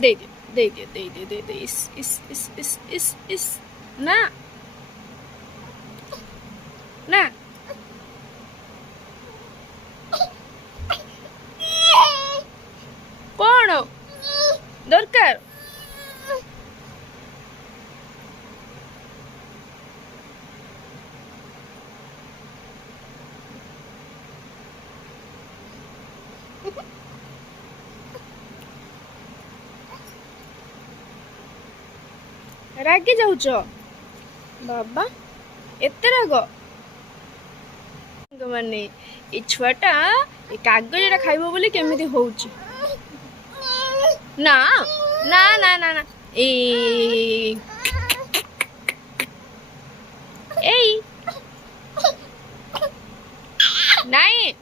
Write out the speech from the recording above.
दे दे दे दे दे दे दे दे इस ना ना कौन दरकार रागे जाऊच बाबा एते राग माने ए छुआटा ए कागज खाइब बोली केमिति होउची ना ना ना ना ना ए नहीं